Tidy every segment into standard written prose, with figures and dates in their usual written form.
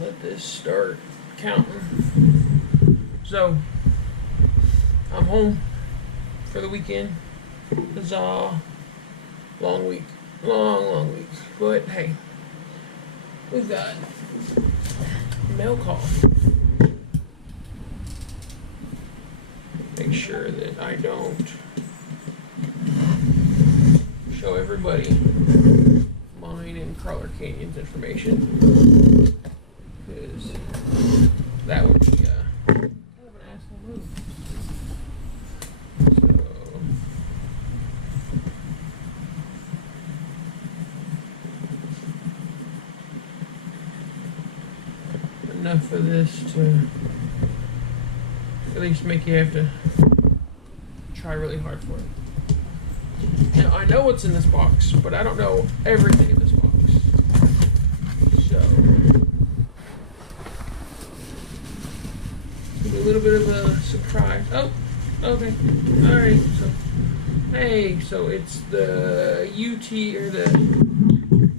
let this start counting. So, I'm home for the weekend. Huzzah. Long week. Long week. But hey, we've got mail call. Make sure that I don't show everybody mine and Crawler Canyon's information, because that would be kind of an asshole move. So enough of this to at least make you have to try really hard for it. Now, I know what's in this box, but I don't know everything in this box. So, it's gonna be a little bit of a surprise. Oh, okay. Alright, so, hey, so it's the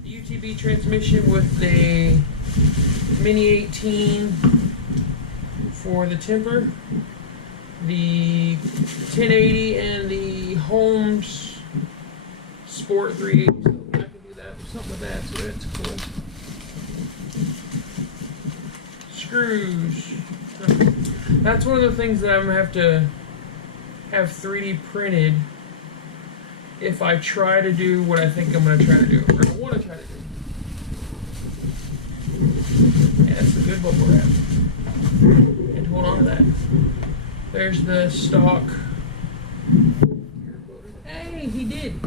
the UTB transmission with the Mini 18 for the temper, the 1080 and the Holmes Sport 380. So I can do that, something with that, so that's cool. Screws. That's one of the things that I'm gonna have to have 3D printed if I try to do what I think I'm gonna try to do, or I want to try to do. Yeah, that's a good bubble wrap. And hold on to that. There's the stock. Hey, he did.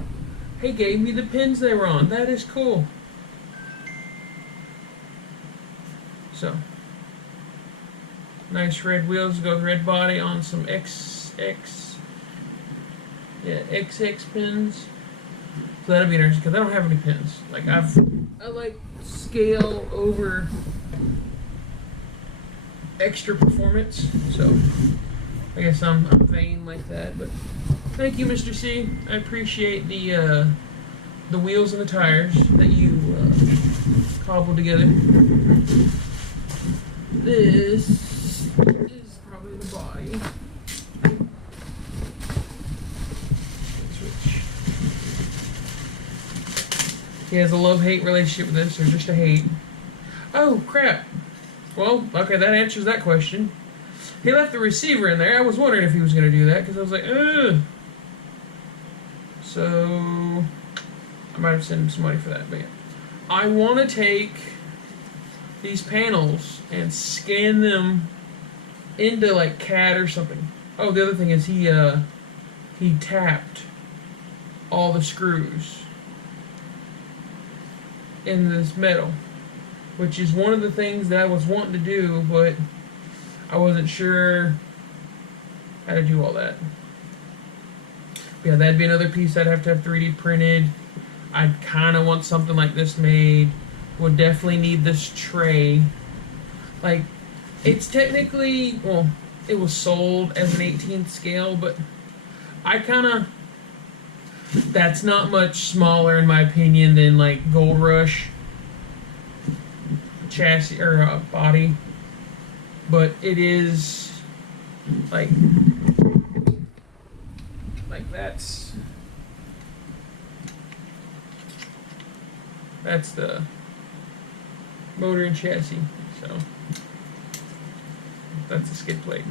He gave me the pins they were on. That is cool. So, nice red wheels, go red body on some XX pins. So that'll be interesting because I don't have any pins. Like I like scale over extra performance. So I guess I'm vain like that. But thank you, Mr. C. I appreciate the wheels and the tires that you cobbled together. This is probably the body. Switch. He has a love-hate relationship with this, or just a hate. Oh, crap. Well, okay, that answers that question. He left the receiver in there. I was wondering if he was going to do that, because I was like, ugh. So, I might have sent him some money for that, but yeah. I want to take these panels and scan them into, like, CAD or something. Oh, the other thing is he tapped all the screws in this metal, which is one of the things that I was wanting to do, but I wasn't sure how to do all that. Yeah, that'd be another piece I'd have to have 3D printed. I'd kind of want something like this made. Would definitely need this tray. Like, it's technically, well, it was sold as an 18th scale, but I kind of, that's not much smaller in my opinion than like Gold Rush chassis or body, but it is like that's the motor and chassis, so that's a skid plate.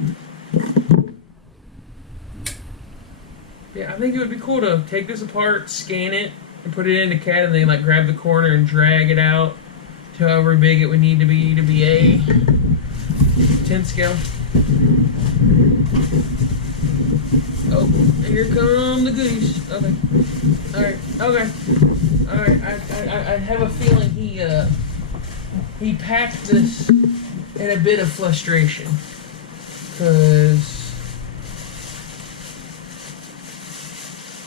Yeah, I think it would be cool to take this apart, scan it, and put it into CAD, and then like grab the corner and drag it out to however big it would need to be a 10 scale. Oh, here come the goodies. Okay. Alright, okay. Alright, I have a feeling he packed this in a bit of frustration. Because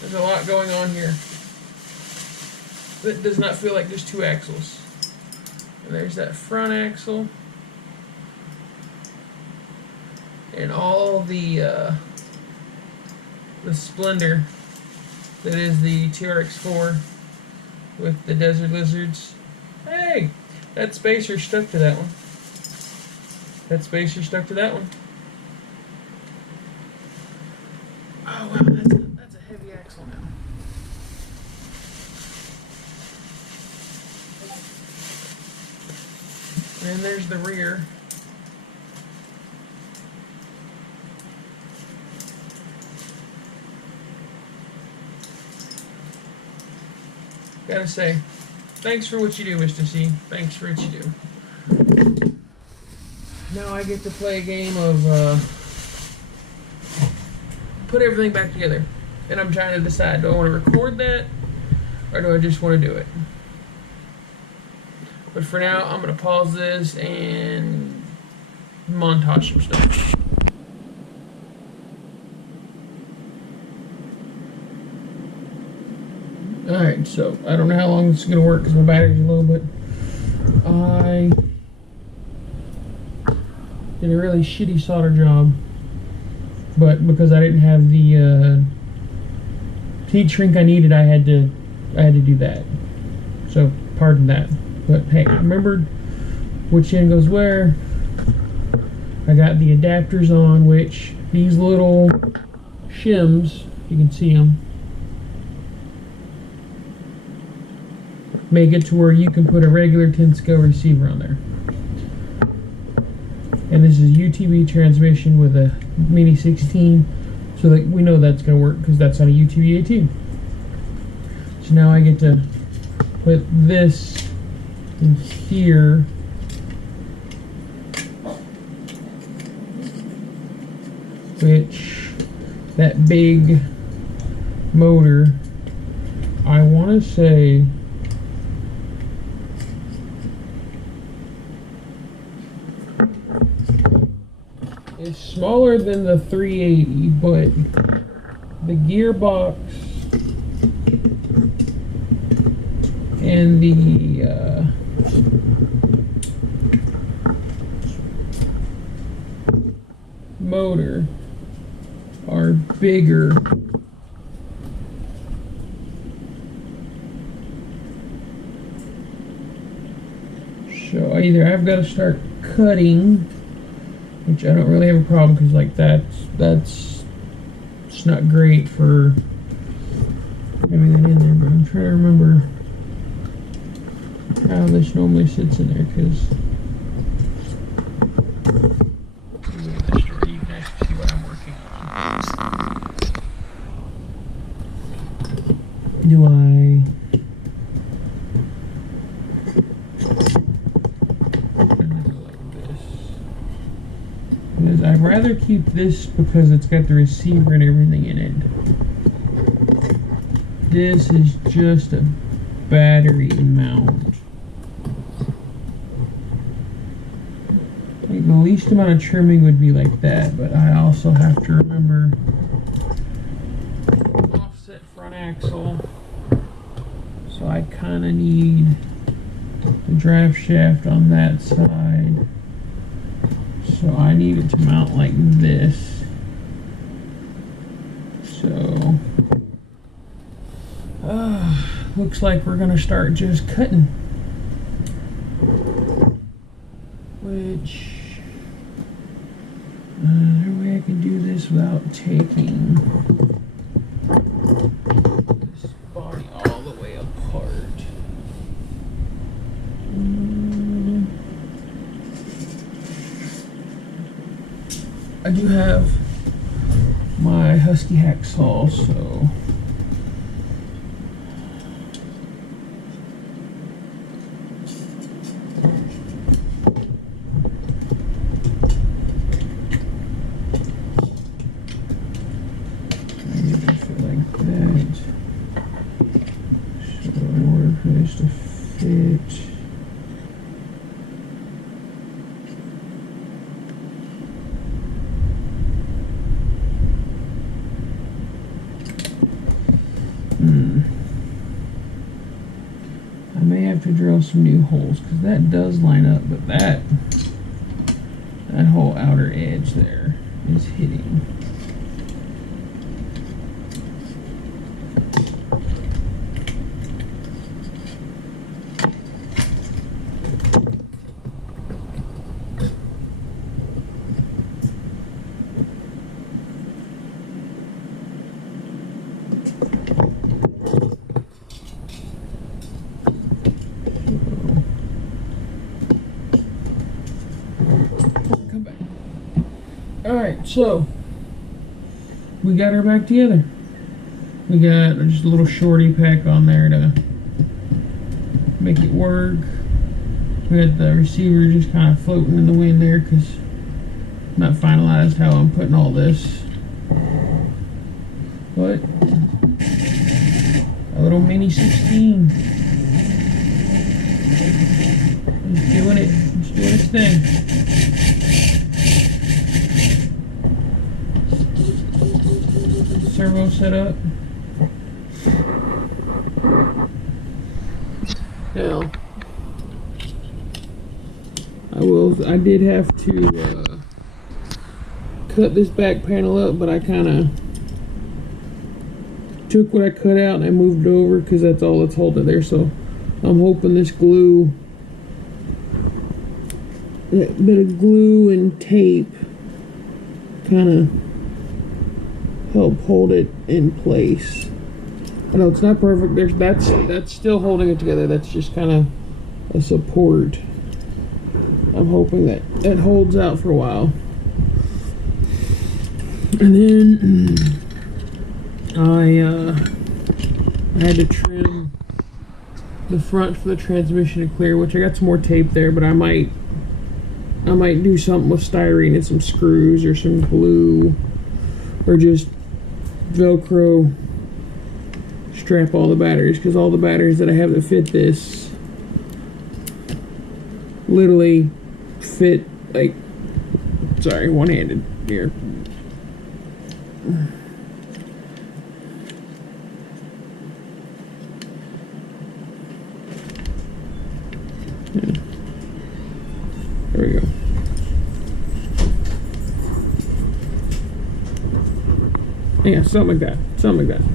there's a lot going on here. It does not feel like just two axles. And there's that front axle. And all the splendor that is the TRX4 with the Desert Lizards. Hey! That spacer stuck to that one. That spacer stuck to that one. Oh wow, that's a heavy axle now. And there's the rear. Gotta say, thanks for what you do, Mr. C. Thanks for what you do. Now I get to play a game of put everything back together. And I'm trying to decide, do I want to record that or do I just want to do it? But for now, I'm going to pause this and montage some stuff. Alright, so I don't know how long this is going to work because my battery's low, but I did a really shitty solder job. But because I didn't have the heat shrink I needed, I had to do that. So pardon that. But hey, I remembered which end goes where. I got the adapters on, which these little shims, you can see them, make it to where you can put a regular 10-scale receiver on there. And this is UTV transmission with a Mini 16, so that we know that's going to work because that's on a UTV 18. So now I get to put this in here, which that big motor, I want to say is smaller than the 380, but the gearbox and the motor are bigger. So either I've got to start cutting, which I don't really have a problem because like that's it's not great for having that in there, but I'm trying to remember how this normally sits in there because you guys can see what I'm working on. Do I I'd rather keep this because it's got the receiver and everything in it. This is just a battery mount. Like the least amount of trimming would be like that, but I also have to remember offset front axle. So I kind of need the drive shaft on that side. So I need it to mount like this. So, looks like we're gonna start just cutting. Which, there's a way I can do this without taking this body all the way apart. I do have my Husky hacksaw, so maybe just fit like that. So in order for this to fit, I may have to drill some new holes because that does line up, but that whole outer edge there is hitting. Alright, so we got her back together. We got just a little shorty pack on there to make it work. We got the receiver just kind of floating in the wind there because not finalized how I'm putting all this. But a little mini 16. It's doing it. It's doing its thing. Servo set up. Now, I did have to cut this back panel up, but I kind of took what I cut out and I moved it over because that's all that's holding it there. So I'm hoping this glue, that bit of glue and tape, kind of help hold it in place. I know it's not perfect. That's still holding it together. That's just kind of a support. I'm hoping that it holds out for a while. And then I had to trim the front for the transmission to clear, which I got some more tape there, but I might do something with styrene and some screws or some glue or just Velcro strap all the batteries, because all the batteries that I have that fit this literally fit, like, sorry, one-handed here. Yeah. There we go. Yeah, something like that. Something like that.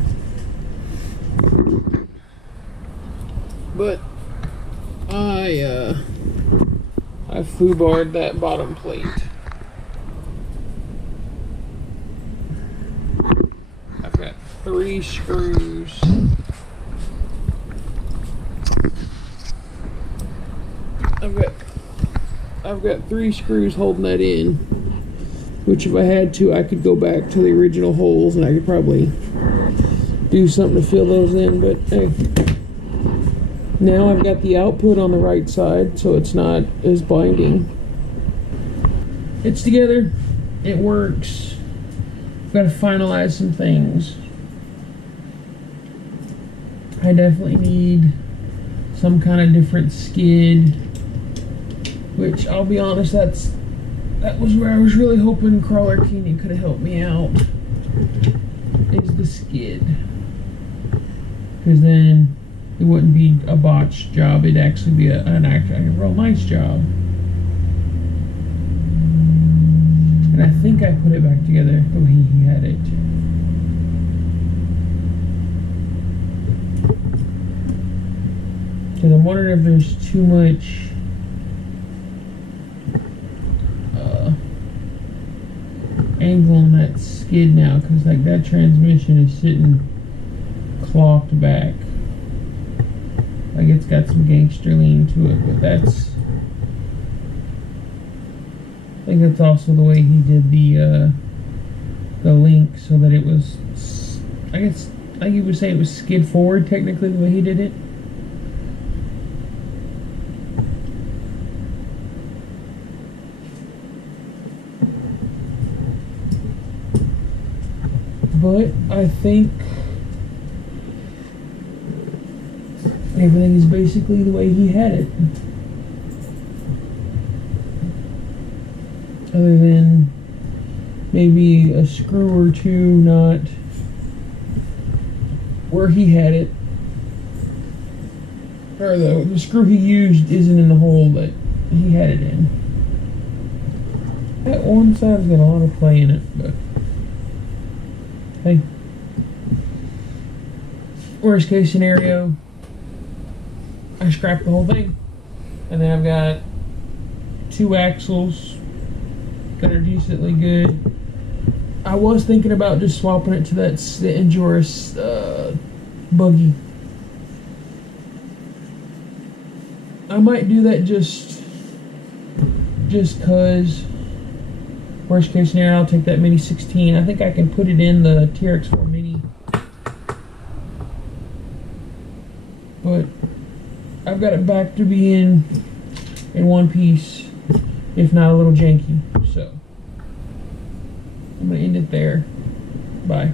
But I foobarred that bottom plate. I've got 3 screws. I've got 3 screws holding that in, which if I had to, I could go back to the original holes and I could probably do something to fill those in, but hey. Now I've got the output on the right side, so it's not as binding. It's together. It works. I've got to finalize some things. I definitely need some kind of different skid, which I'll be honest, that was where I was really hoping Crawler Canyon could have helped me out, is the skid. Because then it wouldn't be a botched job, it'd actually be a real nice job. And I think I put it back together the way he had it. Because I'm wondering if there's too much angle on that skid now, because like that transmission is sitting clocked back. Like it's got some gangster lean to it, but that's, I think that's also the way he did the link, so that it was, I guess, like you would say it was skid forward technically the way he did it. But I think everything is basically the way he had it. Other than maybe a screw or two not where he had it. Or the screw he used isn't in the hole that he had it in. That one side's got a lot of play in it, but hey. Worst case scenario, I scrapped the whole thing. And then I've got 2 axles that are decently good. I was thinking about just swapping it to the Endurance buggy. I might do that just cause Worst case scenario, I'll take that Mini 16. I think I can put it in the TRX4 Mini. But I've got it back to being in one piece, if not a little janky. So I'm going to end it there. Bye.